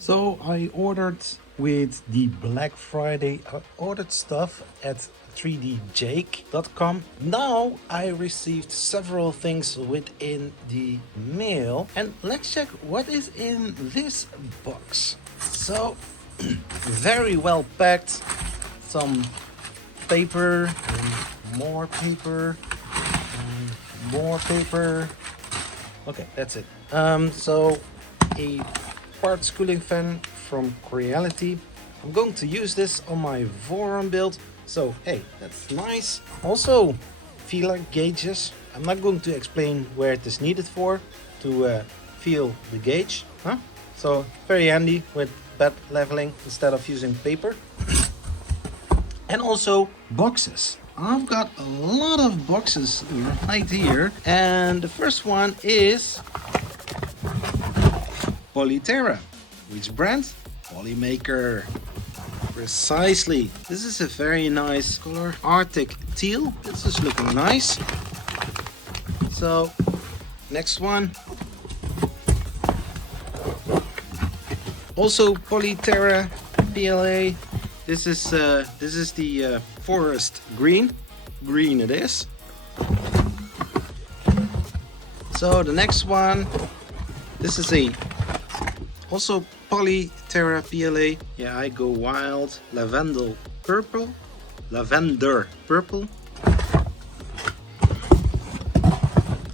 So I ordered with the Black Friday, I ordered stuff at 3djake.com. Now I received several things within the mail, and let's check what is in this box. So very well packed, some paper and more paper and more paper. Okay, that's it. So a parts cooling fan from Creality. I'm going to use this on my Voron build, so hey, that's nice. Also feeler gauges. I'm not going to explain where it is needed for, to feel the gauge, huh? So very handy with bed leveling instead of using paper. And also boxes. I've got a lot of boxes right here, and the first one is PolyTerra. Which brand? Polymaker. Precisely. This is a very nice color, Arctic teal. This is looking nice. So next one, also PolyTerra PLA. This is the forest green. Green it is. So the next one, this is a also PolyTerra PLA. Yeah, I go wild. Lavender purple.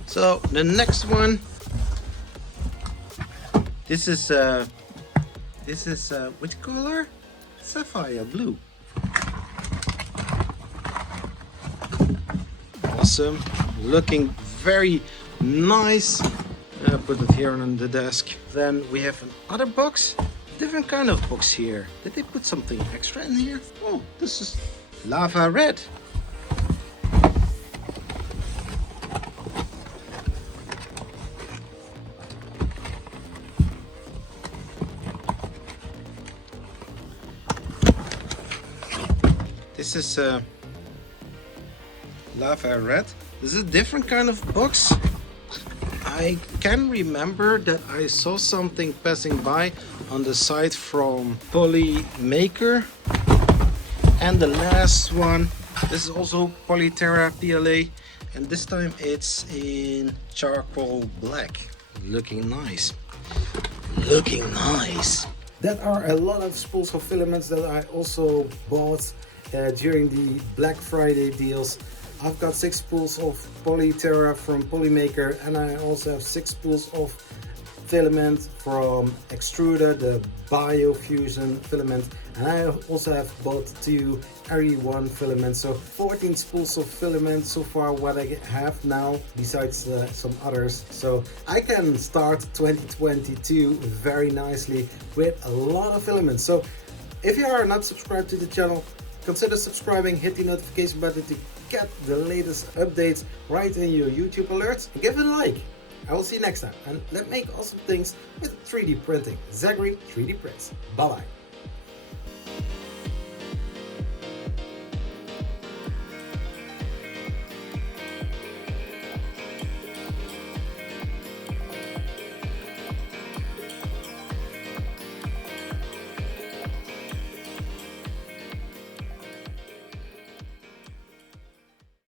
So the next one, this is which color? Sapphire blue. Awesome, looking very nice. Put it here on the desk. Then we have another box, different kind of box here. Did they put something extra in here? Oh, this is lava red. This is lava red. This is a different kind of box. I can remember that I saw something passing by on the site from Polymaker. And the last one, this is also PolyTerra PLA, and this time it's in charcoal black. Looking nice. Looking nice. There are a lot of spools of filaments that I also bought during the Black Friday deals. I've got 6 spools of PolyTerra from Polymaker, and I also have 6 spools of filament from Extruder, the Biofusion filament, and I also have bought 2 RE1 filaments, so 14 spools of filament so far what I have now, besides some others. So I can start 2022 very nicely with a lot of filaments. So if you are not subscribed to the channel, consider subscribing, hit the notification button to get the latest updates right in your YouTube alerts, and give it a like. I will see you next time, and let's make awesome things with 3D printing. Zachary 3D Prints. Bye bye.